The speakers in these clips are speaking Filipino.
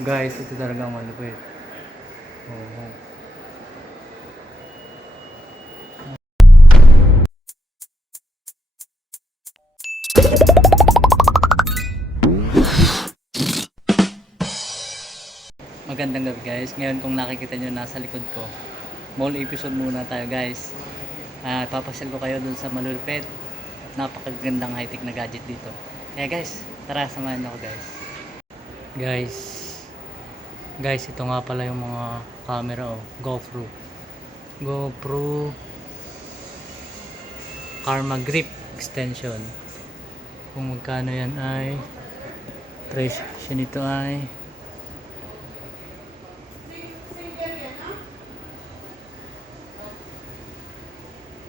Guys, ito talaga ang malupit. Oo. Magandang gabi guys. Ngayon kung nakikita nyo nasa likod ko, mall episode muna tayo guys. Papasyal ko kayo dun sa malulupit at napakagandang high-tech na gadget dito. Kaya guys, tara samahan nyo ako guys. Guys, ito nga pala yung mga camera GoPro Karma Grip extension. Kung magkano yan ay presyo nito ay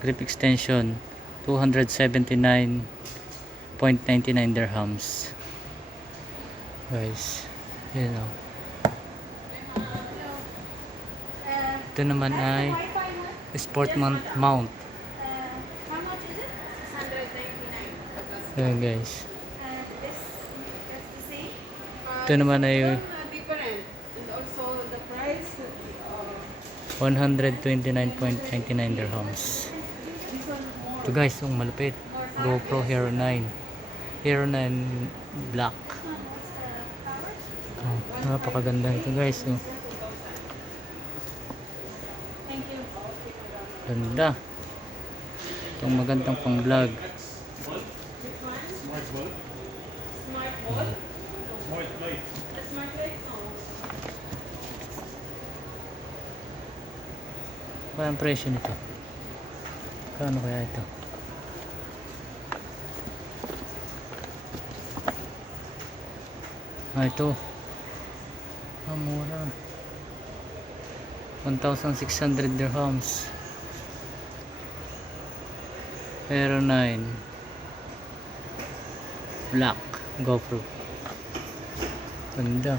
grip extension 279.99 dirhams. Guys, yun o. Ito naman ay sport mount. Ayan guys. Ito naman ay 129.99 dirhams. Ito guys, yung malupit. GoPro Hero 9 Black. Napakaganda ito guys. Ganda. Itong magandang pang vlog. Kaya ang presyo nito? Kano kaya ito? Ito. Mura. 1,600 dirhams. Hero 9 Black GoPro. Ganda.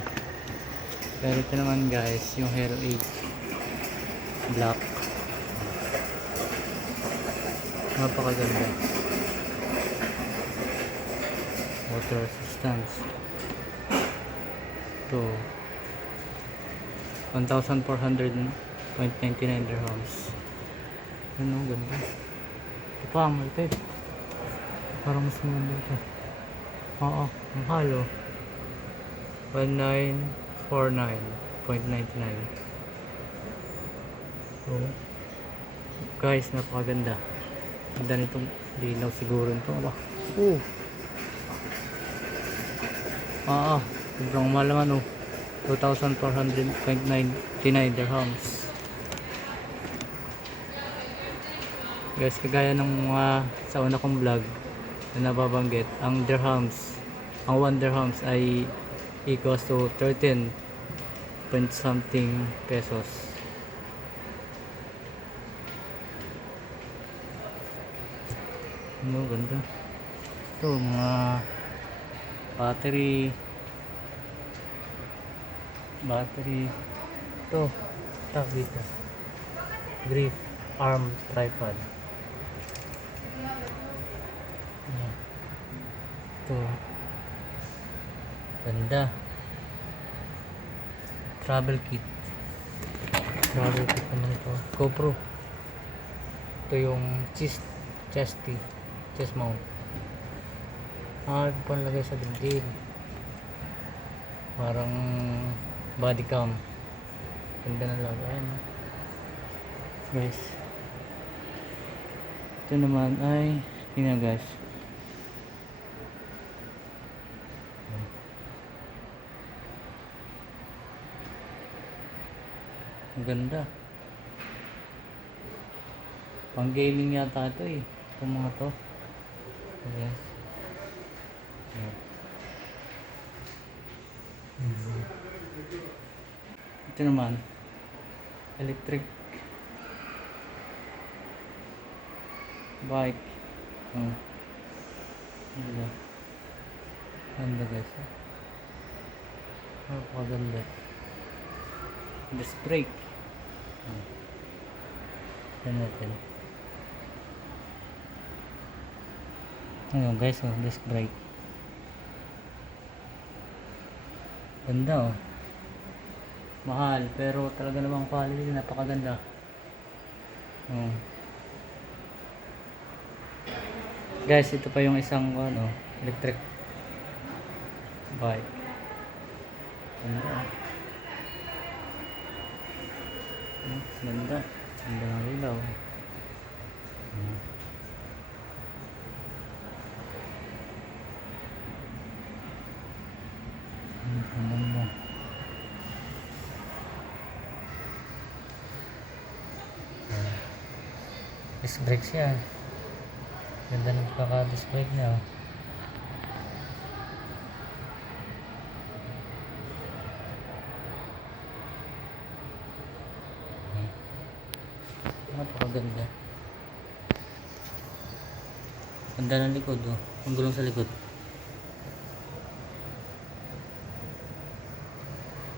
Pero ito naman guys, yung Hero 8 Black. Napakaganda. Water resistance. Ito 1,400.99 dirhams. Ano, ganda. Ito pa, malapit. Parang mas maganda ito. Oo, ang halo 1,949.99. So, guys, napakaganda. Ganda nitong dilaw siguro ito. Sobrang mahal naman 2,400.99 dirhams. Guys, kagaya ng mga sa una kong vlog na nababanggit, ang 1 dirhams ay equals to 13 point something pesos. Ano, ganda. Ito, mga battery. Ito, tawag dito, grip arm tripod. Ito, ganda. Travel kit naman ito. GoPro. Ito yung chest mount. Panlagay sa dibdib. Parang body cam. Ganda na lagayan. Guys, ito naman ay guys. Ang ganda. Pang gaming yata ito itong mga to. Yes. Ito naman electric bike. Ganda guys. Napakaganda. Disc brake. Yan natin. Ayun guys, disc brake. Ganda Mahal, pero talaga namang quality, napakaganda. Oh. Guys, ito pa yung isang ano, electric bike. Ganda. Ganda. Ganda ng ilaw. Hmm. Ganda. Disc brake siya. Ganda ng pagkaka-disc brake niya. Napakaganda. Ganda ng likod, oh. Ang gulong sa likod.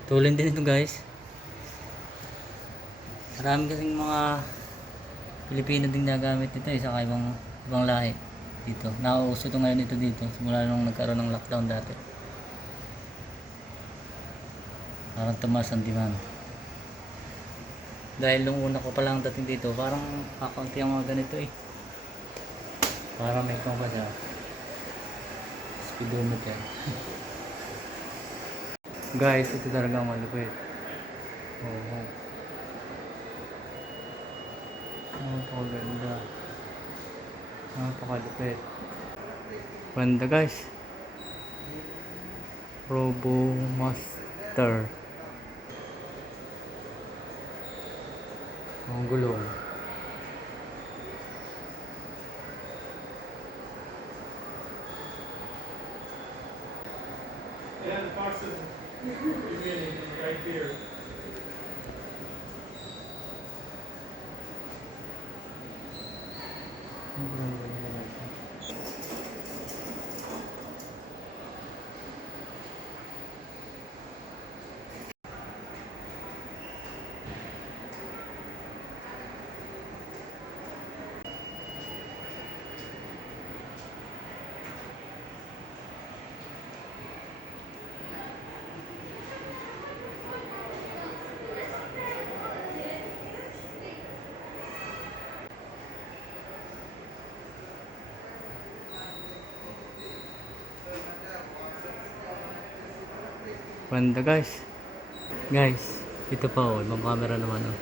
Tulin din ito, guys. Marami kasing mga Pilipino din nagamit nito, sa ibang lahi dito. Nauuso ito ngayon dito simula nung nagkaroon ng lockdown dati. Parang tumaas ang demand. Dahil nung una ko pa lang dating dito, parang kakaunti ang mga ganito eh. Parang may kong pa siya. Speedometer. Guys, ito talaga malupit. Oo. Napakaganda. Napakalupit. Ganda guys. Robo Master. Ang gulong. Yeah, the parts of beginning right here. Ganda guys. Guys, ito pa oh, ibang camera naman oh.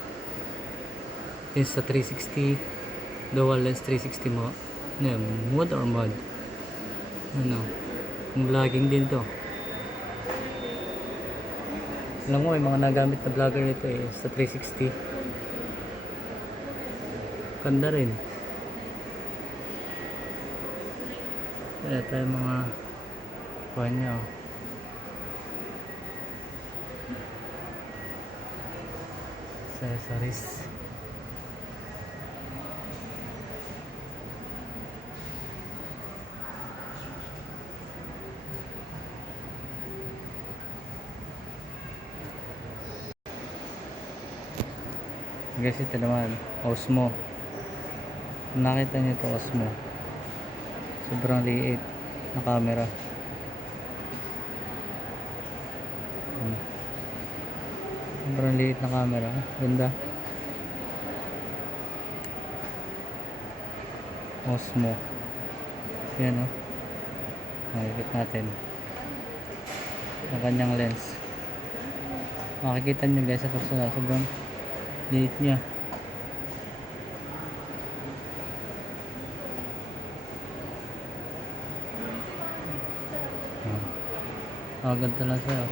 Insta 360, dual lens 360 mo. Ano yun, mode or mod? Ano? Yung vlogging din to. Alam mo, may mga nagamit na vlogger nito eh, sa 360. Ganda rin. Kaya tayo mga kuhan niya oh. Accessories. Guys, ito naman Osmo. Kung nakita nyo ito, Osmo, sobrang liit na camera. Sobrang liit na camera. Ganda. Osmo. Yan o. Makikita natin ang kanyang lens. Makikita nyo guys sa personal. Sobrang liit niya. Ganda lang siya.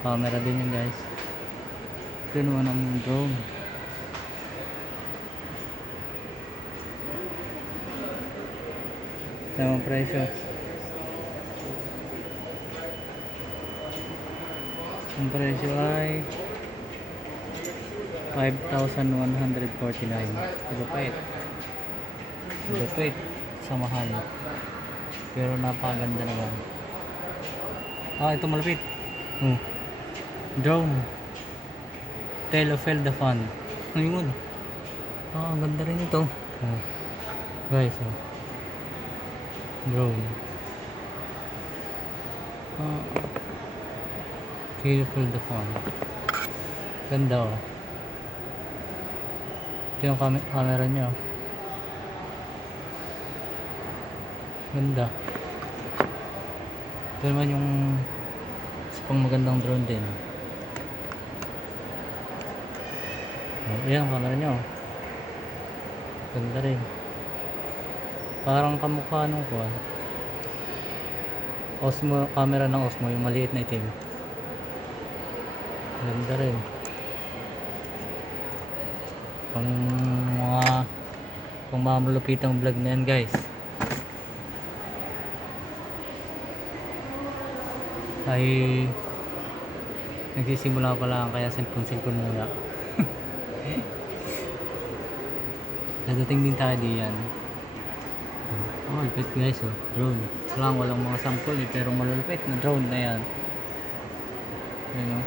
Camera din yun guys. Ito naman ang drone. Tamang presyo. Ang presyo ay 5,149. Lupit. Lupit sa mahal. Pero napakaganda naman. Ito malupit. Drone. Telefeld the Fun. Ayun. Ang ganda rin ito. Guys, drone. Careful the phone. Ganda oh. Ito yung camera niya. Ganda. Ito naman yung isa pang magandang drone din. Oh, ayan ang camera niya oh. Ganda rin. Parang kamukha nung kuwan. Osmo, camera ng Osmo, yung maliit na itim. Ganda rin. Pang mga malupitang vlog na yan guys. Ay nagsisimula pa lang kaya cellphone muna. Dadating din tayo diyan. Oh, lupit guys oh, drone. Walang mga sample eh, pero malulupit na drone na yan. Ayan oh.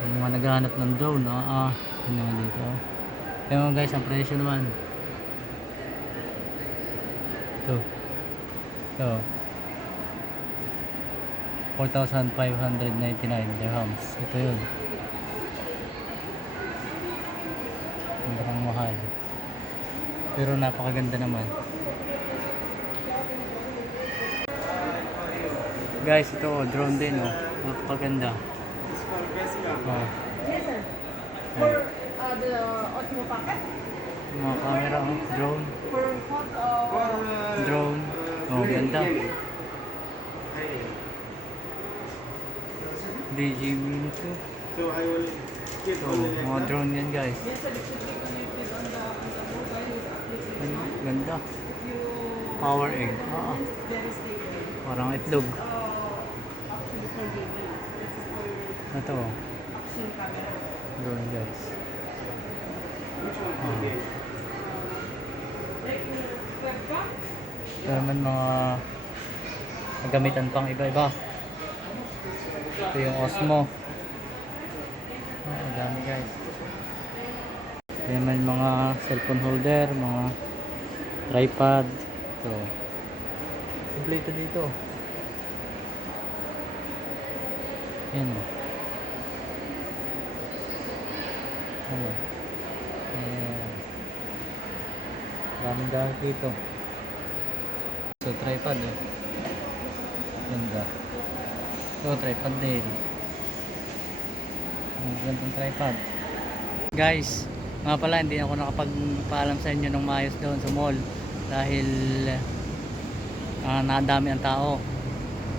Yung mga naghahanap ng drone, yun naman dito. Ayan guys, ang presyo naman. Ito 4,599 dirhams. Ito yun. Sobrang mahal. Pero napakaganda naman. Guys, ito drone din oh. Napakaganda. Oh. Yes, sir. Oh. For the Osmo packet, Mga camera oh. Drone. for what? Drone. Oh, ganda. DJI So I will keep Oh, only like mga that. drone yan guys. Yes, sir. It should be connected on the mobile application. Ano? Ganda. If you Power egg. it's very stable. Parang itlog. Actually for gaming. This is for Ito oh. action camera. Drone guys. Which one? Oh. Okay. Like webcam. Ito naman mga gamitan pang iba-iba. Ito yung Osmo. Ang dami guys. Ito naman mga cellphone holder, mga tripod. Ito. Kompleto dito. Yan o. Ano? Ayan. Daming dahil dito. So tripod eh. Ganda. So tripod din. Ang gandang tripod. Guys, nga pala hindi ako nakapagpaalam sa inyo ng maayos doon sa mall dahil nadami ang tao.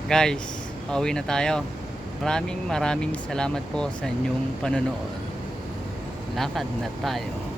Guys, pauwi na tayo. Maraming salamat po sa inyong panonood. Lakad na tayo.